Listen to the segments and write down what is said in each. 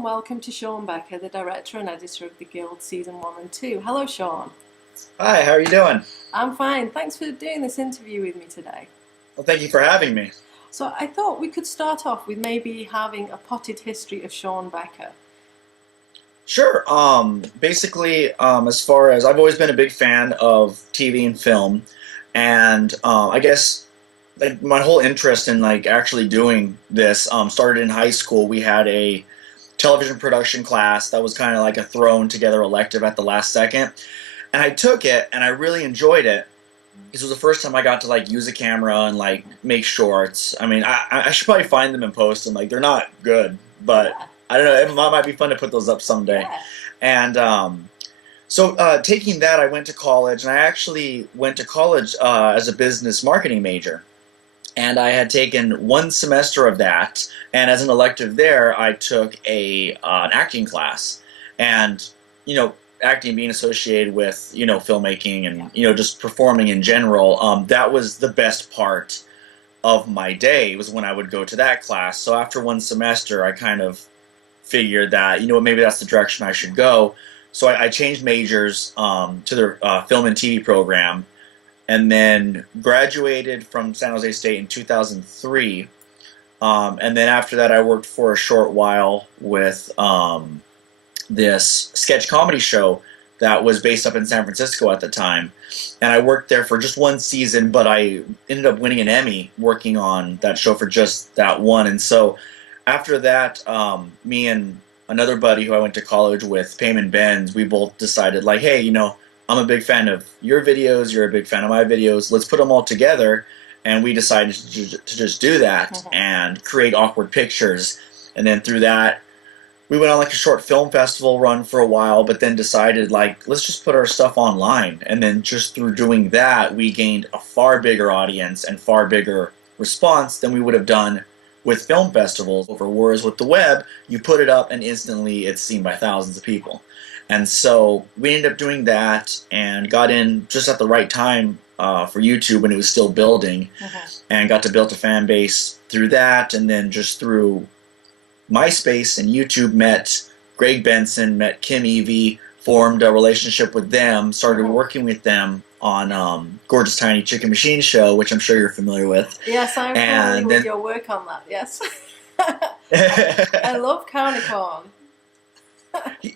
and welcome to Sean Becker, the director and editor of The Guild Season 1 and 2. Hello, Sean. Hi, how are you doing? I'm fine. Thanks for doing this interview with me today. Well, thank you for having me. So I thought we could start off with maybe having a potted history of Sean Becker. Sure. Basically, as far as I've always been a big fan of TV and film, and I guess like my whole interest in like actually doing this started in high school. We had a television production class that was kind of like a thrown together elective at the last second, and I took it and I really enjoyed it. This was the first time I got to like use a camera and like make shorts. I mean, I should probably find them and post them. Like they're not good, but Yeah. I don't know. It might be fun to put those up someday. Yeah. And taking that, I went to college, and I actually went to college as a business marketing major. And I had taken one semester of that, and as an elective there, I took an acting class. And acting being associated with filmmaking and just performing in general, that was the best part of my day was when I would go to that class. So after one semester, I kind of figured that maybe that's the direction I should go. So I changed majors to their film and TV program, and then graduated from San Jose State in 2003. And then after that, I worked for a short while with this sketch comedy show that was based up in San Francisco at the time. And I worked there for just one season, but I ended up winning an Emmy working on that show for just that one. And so after that, me and another buddy who I went to college with, Payman Benz, we both decided like, hey, I'm a big fan of your videos, you're a big fan of my videos, let's put them all together. And we decided to just do that and create Awkward Pictures. And then through that, we went on like a short film festival run for a while, but then decided like, let's just put our stuff online. And then just through doing that, we gained a far bigger audience and far bigger response than we would have done with film festivals. Whereas with the web, you put it up and instantly it's seen by thousands of people. And so we ended up doing that and got in just at the right time for YouTube when it was still building, and got to build a fan base through that. And then just through MySpace and YouTube, met Greg Benson, met Kim Evie, formed a relationship with them, started working with them on Gorgeous Tiny Chicken Machine Show, which I'm sure you're familiar with. Yes, I'm familiar with your work on that, yes. I love Countercorn.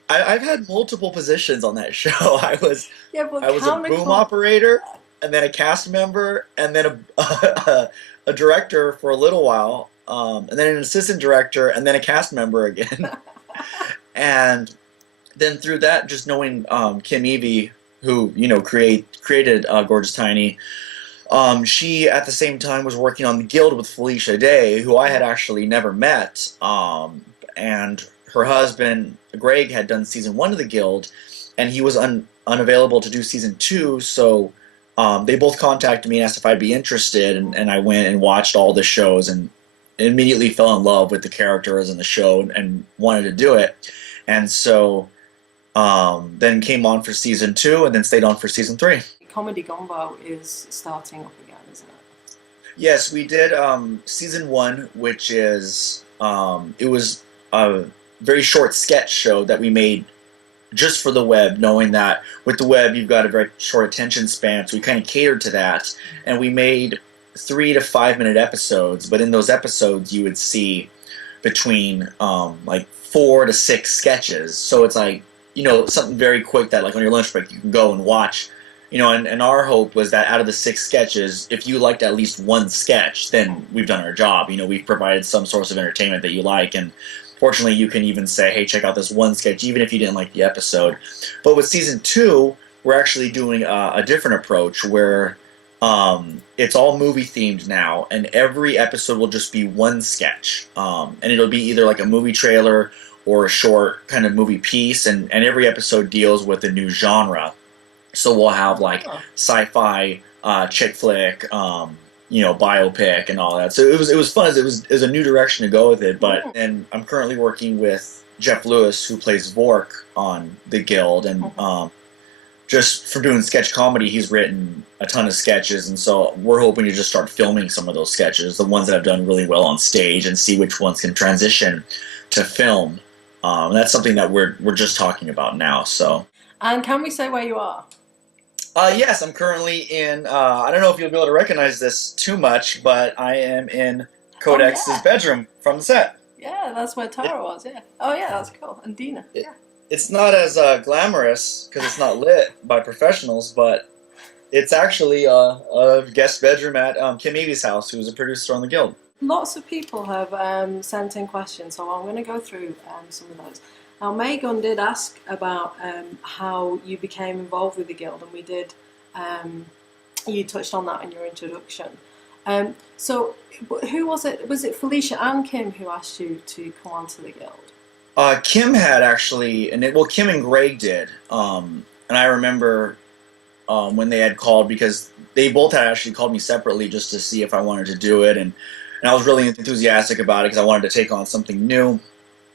I've had multiple positions on that show. I was a boom operator, and then a cast member, and then a director for a little while, and then an assistant director, and then a cast member again. And then through that, just knowing Kim Evie, who created Gorgeous Tiny, she at the same time was working on The Guild with Felicia Day, who I had actually never met, and her husband Greg had done season 1 of The Guild, and he was unavailable to do season 2, so they both contacted me and asked if I'd be interested, and I went and watched all the shows and immediately fell in love with the characters in the show and wanted to do it. And so then came on for season 2 and then stayed on for season 3. Comedy Gumbo is starting up again, isn't it? Yes, we did season 1, which is it was a very short sketch show that we made just for the web, knowing that with the web you've got a very short attention span, so we kind of catered to that, and we made 3 to 5 minute episodes. But in those episodes, you would see between like 4 to 6 sketches. So it's like something very quick that like on your lunch break you can go and watch. And our hope was that out of the 6 sketches, if you liked at least one sketch, then we've done our job. We've provided some source of entertainment that you like, and fortunately, you can even say, hey, check out this one sketch, even if you didn't like the episode. But with season 2, we're actually doing a different approach where it's all movie themed now, and every episode will just be one sketch. And it'll be either like a movie trailer or a short kind of movie piece, and every episode deals with a new genre. So we'll have like sci-fi, chick flick, biopic and all that. So it was fun. It was a new direction to go with it. But and I'm currently working with Jeff Lewis, who plays Vork on The Guild, and just from doing sketch comedy, he's written a ton of sketches, and so we're hoping to just start filming some of those sketches, the ones that have done really well on stage, and see which ones can transition to film. That's something that we're just talking about now. So. And can we say where you are? Yes, I'm currently in. I don't know if you'll be able to recognize this too much, but I am in Kodex's bedroom from the set. Yeah, that's where Tara was. Yeah. Oh yeah, that's cool. And Dina. Yeah. It's not as glamorous because it's not lit by professionals, but it's actually a guest bedroom at Kim Evy's house, who's a producer on The Guild. Lots of people have sent in questions, so I'm going to go through some of those. Now, Megan did ask about how you became involved with the Guild, and we did. You touched on that in your introduction. So, who was it? Was it Felicia and Kim who asked you to come onto the Guild? Kim had actually, Kim and Greg did, and I remember when they had called, because they both had actually called me separately just to see if I wanted to do it, and I was really enthusiastic about it because I wanted to take on something new.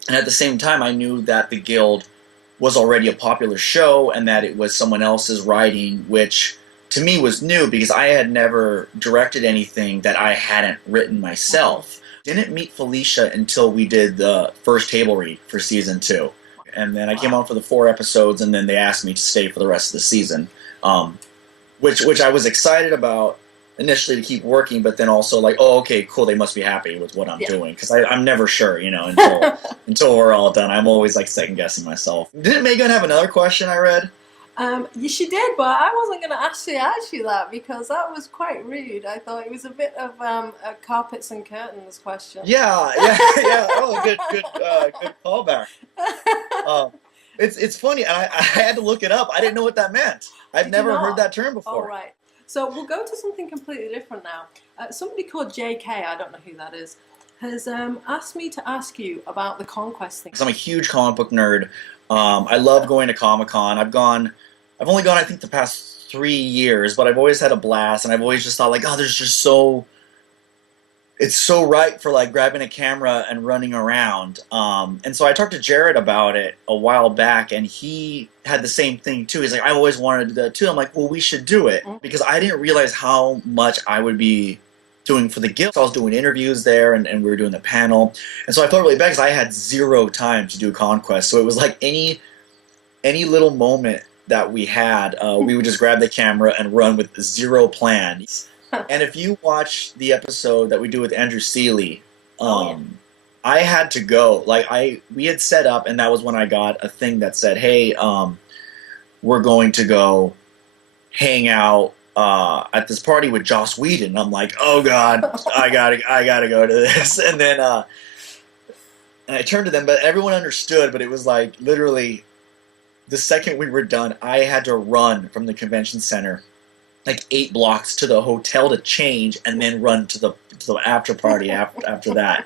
And at the same time, I knew that The Guild was already a popular show and that it was someone else's writing, which to me was new because I had never directed anything that I hadn't written myself. Didn't meet Felicia until we did the first table read for season 2. And then I came on for the 4 episodes, and then they asked me to stay for the rest of the season, which I was excited about initially to keep working, but then also like, oh, okay, cool, they must be happy with what I'm doing, because I'm never sure, until we're all done. I'm always like second guessing myself. Didn't Megan have another question I read? She did, but I wasn't going to actually ask you that because that was quite rude. I thought it was a bit of a carpets and curtains question. Yeah. Oh, good callback. It's funny. I had to look it up. I didn't know what that meant. I've never heard that term before. All right. So we'll go to something completely different now. Somebody called JK, I don't know who that is, has asked me to ask you about the conquest thing. Because I'm a huge comic book nerd. I love going to Comic-Con. I've only gone, I think, the past 3 years, but I've always had a blast, and I've always just thought, like, oh, it's so right for, like, grabbing a camera and running around. And so I talked to Jared about it a while back, and he had the same thing, too. He's like, I always wanted to do that, too. I'm like, well, we should do it. Because I didn't realize how much I would be doing for the Guild. So I was doing interviews there, and we were doing the panel. And so I felt really bad because I had 0 time to do Conquest. So it was like any little moment that we had, we would just grab the camera and run with 0 plan. And if you watch the episode that we do with Andrew Seeley, I had to go. Like, we had set up, and that was when I got a thing that said, hey, we're going to go hang out at this party with Joss Whedon. And I'm like, oh God, I gotta go to this. And then and I turned to them, but everyone understood, but it was like literally the second we were done, I had to run from the convention center like 8 blocks to the hotel to change and then run to the after party after that.